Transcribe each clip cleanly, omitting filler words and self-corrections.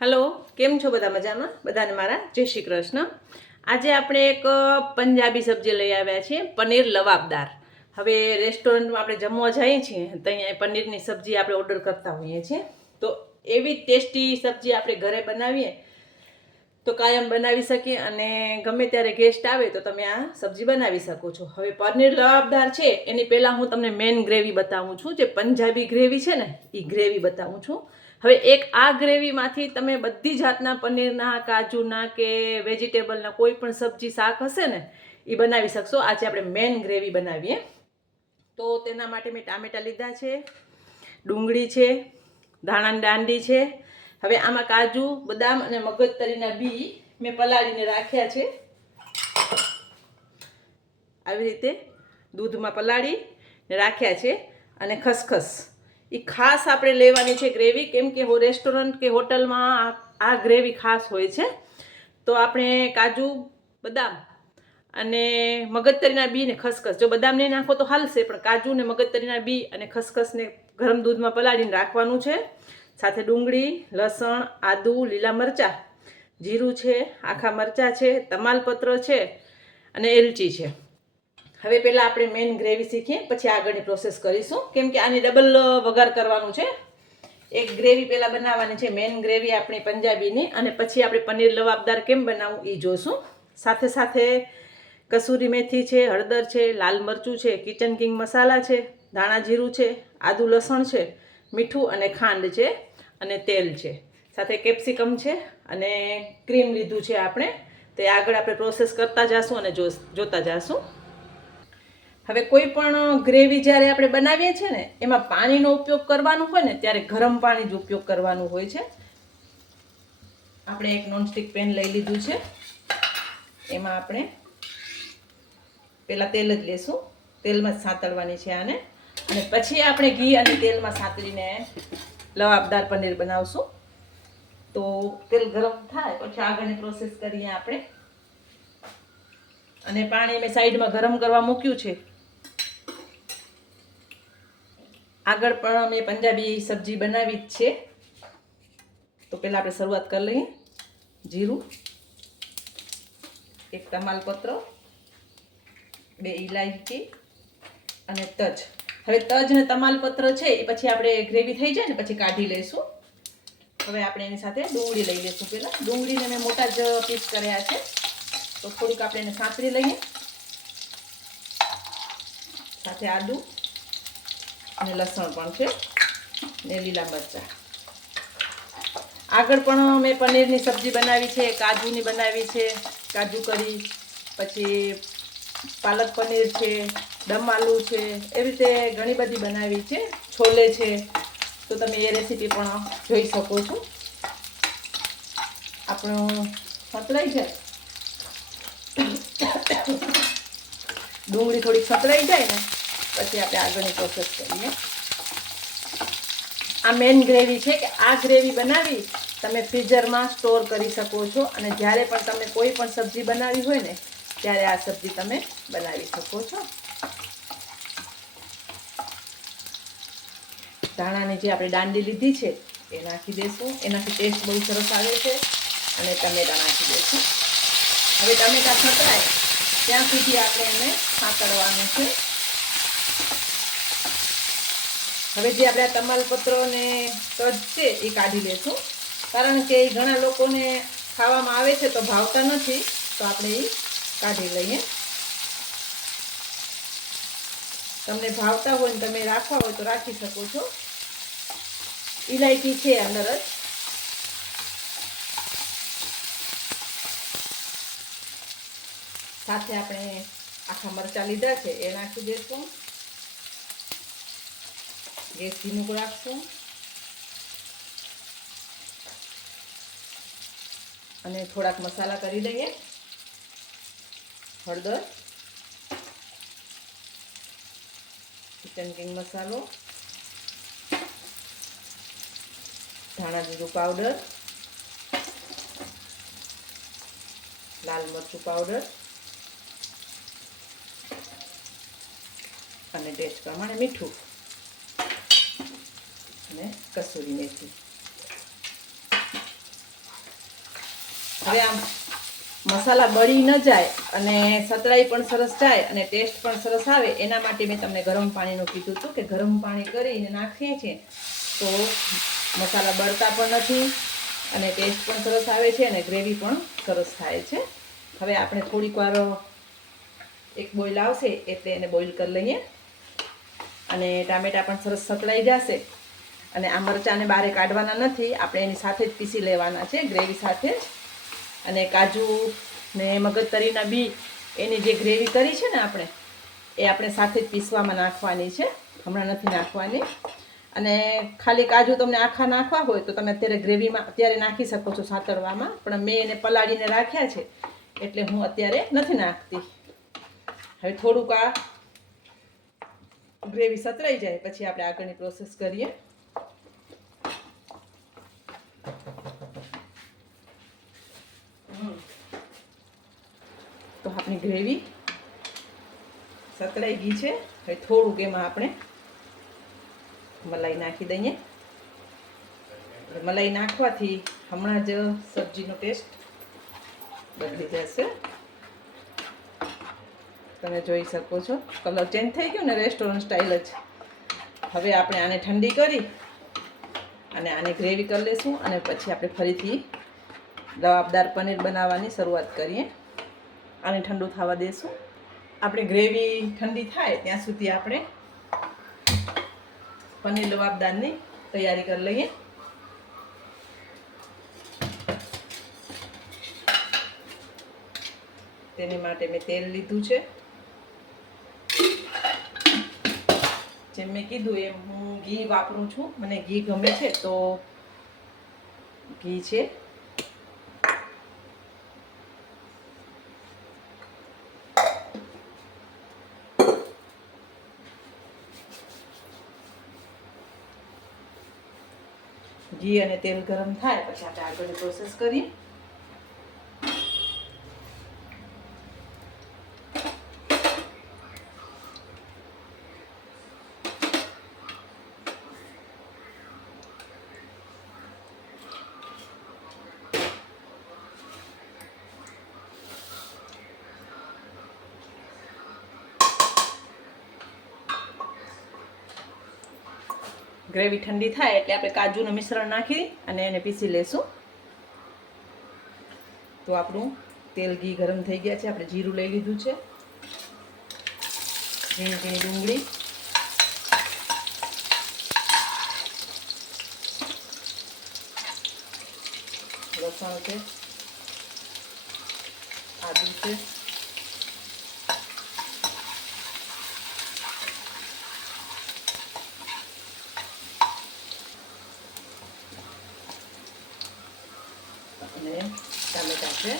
Hello केम छो बधा मजामां बधाने मारा जय श्री कृष्ण। आज आपणे एक पंजाबी सब्जी लई आव्या छीए पनीर लवाबदार। हवे रेस्टोरंट में आपणे जमवा जाईए छीए तो अहींया पनीरनी सब्जी आपणे ऑर्डर करता होईए छीए तो एवी टेस्टी सब्जी आपणे घरे बनावीए तो कायम बनावी सकीए अने गमे त्यारे गेस्ट आवे तो तमे आ सब्जी बनावी शको छो। हवे पनीर लवाबदार छे एनी पहेला हूँ तमने मेन ग्रेवी बतावुं छुं। जे पंजाबी ग्रेवी छे ने ई ग्रेवी बतावुं छुं। हवे एक आ ग्रेवीमांथी तमे बधी जातना पनीરના કાજુના કે વેજીટેબલના કોઈ પણ સબ્જી શાક હશે ને એ બનાવી શકશો। આજે આપણે મેન ગ્રેવી બનાવીએ તો તેના માટે મેં ટામેટા લીધા છે, ડુંગળી છે, ધાણાની દાંડી છે। હવે આમાં કાજુ બદામ અને મગજતરીના બી મેં પલાળીને રાખ્યા છે। આવી રીતે દૂધમાં પલાળીને રાખ્યા છે અને ખસખસ એ ખાસ આપણે લેવાની છે ગ્રેવી, કેમ કે રેસ્ટોરન્ટ કે હોટલમાં આ ગ્રેવી ખાસ હોય છે। તો આપણે કાજુ બદામ અને મગજતરીના બી ને ખસખસ, જો બદામ નહીં નાખો તો હાલશે, પણ કાજુ ને મગજતરીના બી અને ખસખસને ગરમ દૂધમાં પલાળીને રાખવાનું છે। સાથે ડુંગળી, લસણ, આદુ, લીલા મરચાં, જીરું છે, આખા મરચાં છે, તમાલપત્ર છે અને એલચી છે। હવે પહેલાં આપણે મેઇન ગ્રેવી શીખીએ, પછી આગળની પ્રોસેસ કરીશું, કેમ કે આની ડબલ વઘાર કરવાનું છે। એક ગ્રેવી પહેલાં બનાવવાની છે મેઇન ગ્રેવી આપણી પંજાબીની, અને પછી આપણે પનીર લવાબદાર કેમ બનાવવું એ જોઈશું। સાથે સાથે કસૂરી મેથી છે, હળદર છે, લાલ મરચું છે, કિચન કિંગ મસાલા છે, ધાણા જીરું છે, આદુ લસણ છે, મીઠું અને ખાંડ છે અને તેલ છે, સાથે કેપ્સિકમ છે અને ક્રીમ લીધું છે આપણે। તે આગળ આપણે પ્રોસેસ કરતા જઈશું અને જોતા જઈશું। હવે કોઈ પણ ગ્રેવી જ્યારે આપણે બનાવીએ છીએ ને એમાં પાણીનો ઉપયોગ કરવાનો હોય ને ત્યારે ગરમ પાણી જ ઉપયોગ કરવાનું હોય છે। આપણે એક નોનસ્ટિક પેન લઈ લીધું છે, એમાં આપણે પહેલાં તેલ જ લેશું, તેલમાં જ સાતળવાની છે આને, અને પછી આપણે ઘી અને તેલમાં સાતળીને લવાબદાર પનીર બનાવશું। તો તેલ ગરમ થાય પછી આગળની પ્રોસેસ કરીએ આપણે। અને પાણી મેં સાઈડમાં ગરમ કરવા મૂક્યું છે। આગળ પણ મેં પંજાબી સબ્જી બનાવી જ છે, તો પહેલાં આપણે શરૂઆત કરી લઈએ। જીરું, એક તમાલપત્ર, 2 ઇલાયચી અને તજ। હવે તજ ને તમાલપત્ર છે એ પછી આપણે ગ્રેવી થઈ જાય ને પછી કાઢી લઈશું। હવે આપણે એની સાથે ડુંગળી લઈ લઈશું। પહેલાં ડુંગળીને મેં મોટા જ પીસ કર્યા છે, તો થોડીક આપણે એને સાંતળી લઈએ। સાથે આદુ અને લસણ પણ છે ને લીલા મરચાં। આગળ પણ મેં પનીરની સબ્જી બનાવી છે, કાજુની બનાવી છે, કાજુ કરી, પછી પાલક પનીર છે, દમ આલુ છે, એવી રીતે ઘણી બધી બનાવી છે, છોલે છે, તો તમે એ રેસીપી પણ જોઈ શકો છો। આપણું સતળાઈ જાય, ડુંગળી થોડીક સતળાઈ જાય ને પછી આપણે આગળની પ્રોસેસ કરીએ। આ મેઇન ગ્રેવી છે કે આ ગ્રેવી બનાવી તમે ફ્રીઝરમાં સ્ટોર કરી શકો છો, અને જ્યારે પણ તમે કોઈ પણ સબ્જી બનાવી હોય ને ત્યારે આ સબ્જી તમે બનાવી શકો છો। ધાણાની જે આપણે દાંડી લીધી છે એ નાખી દઈશું, એનાથી ટેસ્ટ બહુ સરસ આવે છે, અને ટમેટા નાખી દઈશું। હવે ટમેટા સતરાય ત્યાં સુધી આપણે એને સાંતળવાનું છે। હવે જે આપણે આ તમાલપત્ર ને તજ છે એ કાઢી લઈશું, કારણ કે ઘણા લોકોને ખાવામાં આવે છે તો ભાવતા નથી, તો આપણે એ કાઢી લઈએ। તમને ભાવતા હોય ને તમે રાખવા હોય તો રાખી શકો છો। ઇલાયચી છે અંદર જ, સાથે આપણે આખા મરચાં લીધા છે એ નાખી દઈશું। ગેસ ધીમું રાખશું અને થોડાક મસાલા કરી દઈએ। હળદર, કિચન કિંગ મસાલો, ધાણા જીરું પાવડર, લાલ મરચું પાવડર અને ટેસ્ટ પ્રમાણે મીઠું અને કસૂરી મેથી। હવે આમ મસાલા બળી ન જાય અને સતળાઈ પણ સરસ જાય અને ટેસ્ટ પણ સરસ આવે એના માટે મેં તમને ગરમ પાણીનું કીધું હતું કે ગરમ પાણી કરીને નાખીએ છીએ તો મસાલા બળતા પણ નથી અને ટેસ્ટ પણ સરસ આવે છે અને ગ્રેવી પણ સરસ થાય છે. હવે આપણે થોડીક વાર એક બોઇલ આવશે એટલે એને બોઇલ કરી લઈએ અને ટામેટાં પણ સરસ સતળાઈ જશે અને આ મરચાંને બહાર કાઢવાના નથી, આપણે એની સાથે જ પીસી લેવાના છે ગ્રેવી સાથે જ. અને કાજુ ને મગજતરીના બી એની જે ગ્રેવી કરી છે ને આપણે સાથે જ પીસવામાં નાખવાની છે, હમણાં નથી નાખવાની. અને ખાલી કાજુ તમને આખા નાખવા હોય તો તમે અત્યારે ગ્રેવીમાં અત્યારે નાખી શકો છો સાતળવામાં, પણ મેં એને પલાળીને રાખ્યા છે એટલે હું અત્યારે નથી નાખતી. હવે થોડુંક આ ગ્રેવી સતરાઈ જાય પછી આપણે આગળની પ્રોસેસ કરીએ. તો આપણી ગ્રેવી સતરાઈ ગઈ છે. હવે થોડુંક એમાં આપણે મલાઈ નાખી દઈએ. મલાઈ નાખવાથી હમણાં જ સબ્જીનો ટેસ્ટ બદલી જશે. તમે જોઈ શકો છો કલર ચેન્જ થઈ ગયો ને, રેસ્ટોરન્ટ સ્ટાઇલ જ. હવે આપણે આને ઠંડી કરી અને આને ગ્રેવી કરી લઈશું અને પછી આપણે ફરીથી લવાબદાર પનીર બનાવવાની શરૂઆત કરીએ. આને ઠંડુ થવા દઈશું. આપણી ગ્રેવી ઠંડી થાય ત્યાં સુધી આપણે પનીર લવાબદારની તૈયારી કરી લઈએ. તેની માટે મેં તેલ લીધું છે. જેમ મેં કીધું એમ હું ઘી વાપરું છું, મને ઘી ગમે છે તો ઘી છે. ઘી અને તેલ ગરમ થાય પછી આપણે આગળની પ્રોસેસ કરીએ. ગ્રેવી ઠંડી થાય એટલે આપણે કાજુનું મિશ્રણ નાખી અને એને પીસી લેશું. તો આપણું તેલ ઘી ગરમ થઈ ગયા છે. આપણે જીરું લઈ લીધું છે, ઝીણી ઝીણી ડુંગળી, લસણ છે, આદુ છે, અને ટામેટાં છે.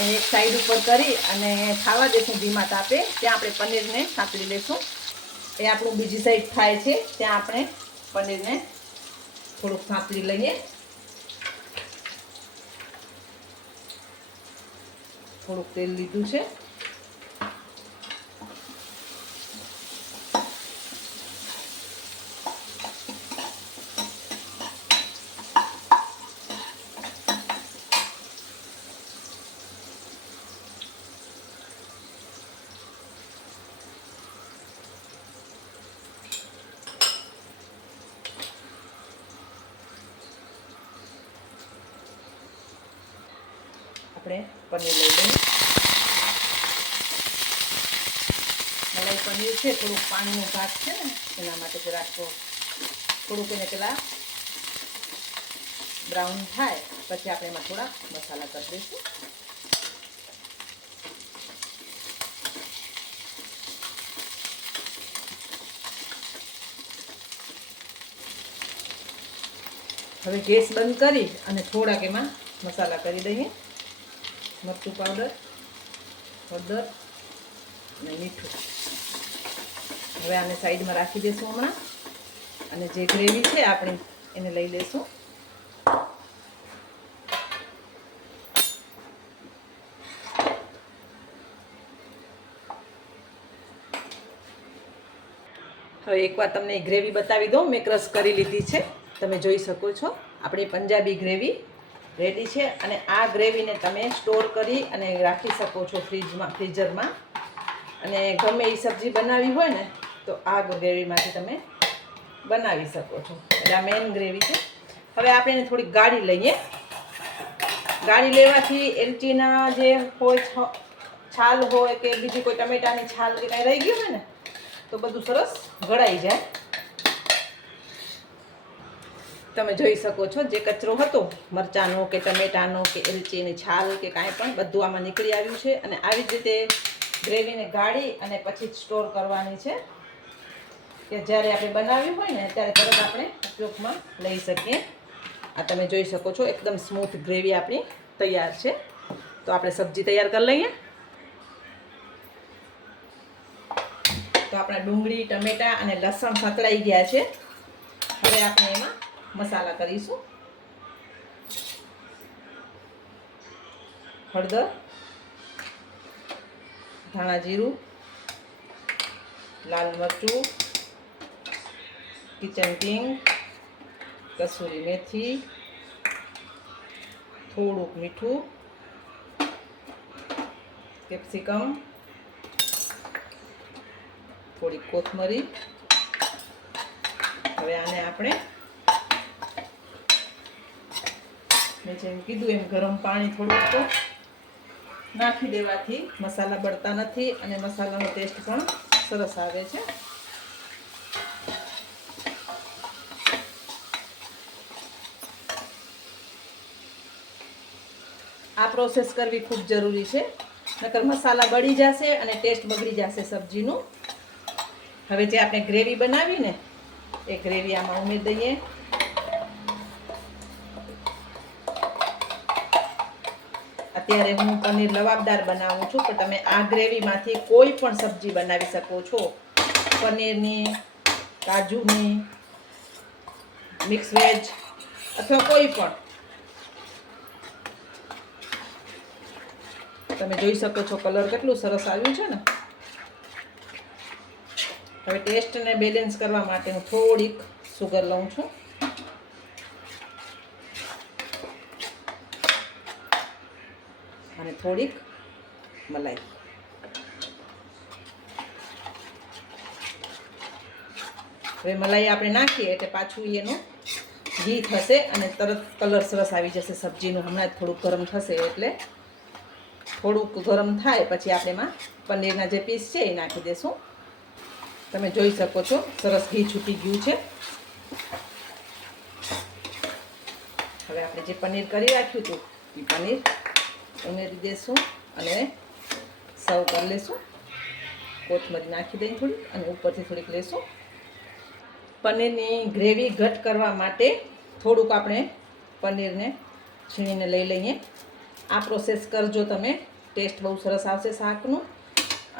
એને એક સાઈડ ઉપર કરી અને ખાવા દેશું ધીમા તાપે. ત્યાં આપણે પનીરને સાંતળી લેશું. એ આપણું બીજી સાઈડ થાય છે ત્યાં આપણે પનીરને થોડુંક સાંતળી લઈએ. થોડુંક તેલ લીધું છે. આપણે પનીર લઈ લઈએ. મલાઈ પનીર છે, થોડુંક પાણીનો ભાગ છે ને એના માટે જરાક થોડુંક એને પેલા બ્રાઉન થાય પછી આપણે એમાં થોડા મસાલા કરી દઈશું. હવે ગેસ બંધ કરી અને થોડાક એમાં મસાલા કરી દઈએ. મરચું પાવડર, હળદર અને મીઠું. હવે આને સાઈડમાં રાખી દઈશું હમણાં અને જે ગ્રેવી છે આપણી એને લઈ લઈશું. હવે એકવાર તમને ગ્રેવી બતાવી દઉં. મેં ક્રશ કરી લીધી છે, તમે જોઈ શકો છો. આપણી પંજાબી ગ્રેવી રેડી છે. અને આ ગ્રેવીને તમે સ્ટોર કરી અને રાખી શકો છો ફ્રીઝરમાં. અને ગમે એ સબ્જી બનાવી હોય ને તો આ ગ્રેવીમાંથી તમે બનાવી શકો છો. એટલે આ મેઇન ગ્રેવી છે. હવે આપણે એને થોડીક ગાળી લઈએ. ગાળી લેવાથી એલચીના જે હોય છાલ હોય કે બીજી કોઈ ટમેટાની છાલ કે કાંઈ રહી ગયું હોય ને તો બધું સરસ ગળાઈ જાય. તમે જોઈ શકો છો જે કચરો હતો મરચાંનો કે ટમેટાનો કે એલચીની છાલ કે કાંઈ પણ બધું આમાં નીકળી આવ્યું છે. અને આવી જ રીતે ગ્રેવીને ગાળી અને પછી જ સ્ટોર કરવાની છે કે જ્યારે આપણે બનાવ્યું હોય ને ત્યારે તરત આપણે ઉપયોગમાં લઈ શકીએ. આ તમે જોઈ શકો છો એકદમ સ્મૂથ ગ્રેવી આપણી તૈયાર છે. તો આપણે સબ્જી તૈયાર કરી લઈએ. તો આપણા ડુંગળી, ટમેટા અને લસણ સતળાઈ ગયા છે. હવે આપણે એમાં મસાલા કરીશું. હળદર, ધાણા જીરું, લાલ મરચું, કિચન કિંગ, કસૂરી મેથી, થોડુંક મીઠું, કેપ્સિકમ, થોડી કોથમરી. હવે આને આપણે મેં જેમ કીધું એમ ગરમ પાણી થોડુંક નાખી દેવાથી મસાલા બળતા નથી અને મસાલાનો ટેસ્ટ પણ સરસ આવે છે. આ પ્રોસેસ કરવી ખૂબ જરૂરી છે, નકર મસાલા બળી જશે અને ટેસ્ટ બગડી જશે સબ્જીનું. હવે જે આપણે ગ્રેવી બનાવી ને એ ગ્રેવી આમાં ઉમેરી દઈએ. અત્યારે હું પનીર લવાબદાર બનાવું છું, પણ તમે આ ગ્રેવીમાંથી કોઈ પણ સબ્જી બનાવી શકો છો. પનીરની, કાજુની, મિક્સ વેજ અથવા કોઈ પણ. તમે જોઈ શકો છો કલર કેટલું સરસ આવ્યું છે ને. હવે ટેસ્ટને બેલેન્સ કરવા માટે હું થોડીક સુગર લઉં છું. અને થોડીક મલાઈ. હવે મલાઈ આપણે નાખીએ એટલે પાછું એનું ઘી થશે અને તરત કલર સરસ આવી જશે સબ્જીનું. હમણાં જ થોડુંક ગરમ થશે એટલે થોડુંક ગરમ થાય પછી આપણે એમાં પનીરના જે પીસ છે એ નાખી દઈશું. તમે જોઈ શકો છો સરસ ઘી છૂટી ગયું છે. હવે આપણે જે પનીર કરી રાખ્યું હતું એ પનીર ઉમેરી દઈશું અને સર્વ કરી લઈશું. કોથમરી નાખી દઈએ થોડી અને ઉપરથી થોડીક લઈશું. પનીરની ગ્રેવી ઘટ કરવા માટે થોડુંક આપણે પનીરને છીણીને લઈ લઈએ. આ પ્રોસેસ કરજો તમે, ટેસ્ટ બહુ સરસ આવશે શાકનું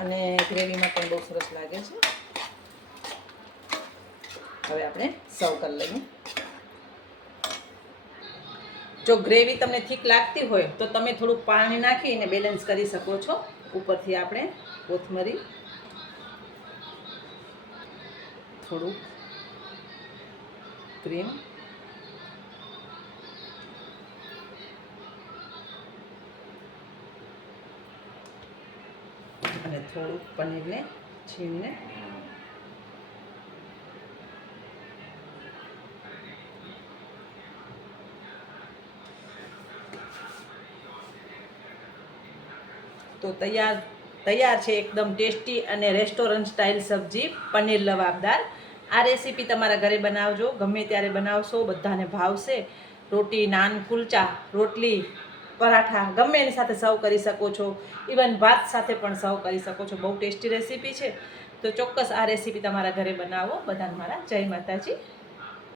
અને ગ્રેવીમાં પણ બહુ સરસ લાગે છે. હવે આપણે સર્વ કરી લઈએ. જો ગ્રેવી તમને થીક લાગતી હોય તો તમે થોડુંક પાણી નાખીને બેલેન્સ કરી શકો છો. ઉપરથી આપણે કોથમરી, થોડુંક ક્રીમ અને થોડુંક પનીરને છીણીને તો તૈયાર છે એકદમ ટેસ્ટી અને રેસ્ટોરન્ટ સ્ટાઇલ સબ્જી પનીર લવાબદાર. આ રેસીપી તમારા ઘરે બનાવજો, ગમે ત્યારે બનાવશો બધાને ભાવશે. રોટી, નાન, કુલચા, રોટલી, પરાઠા ગમે એની સાથે સર્વ કરી શકો છો. ઇવન ભાત સાથે પણ સર્વ કરી શકો છો. બહુ ટેસ્ટી રેસીપી છે. તો ચોક્કસ આ રેસીપી તમારા ઘરે બનાવો. બધાને મારા જય માતાજી.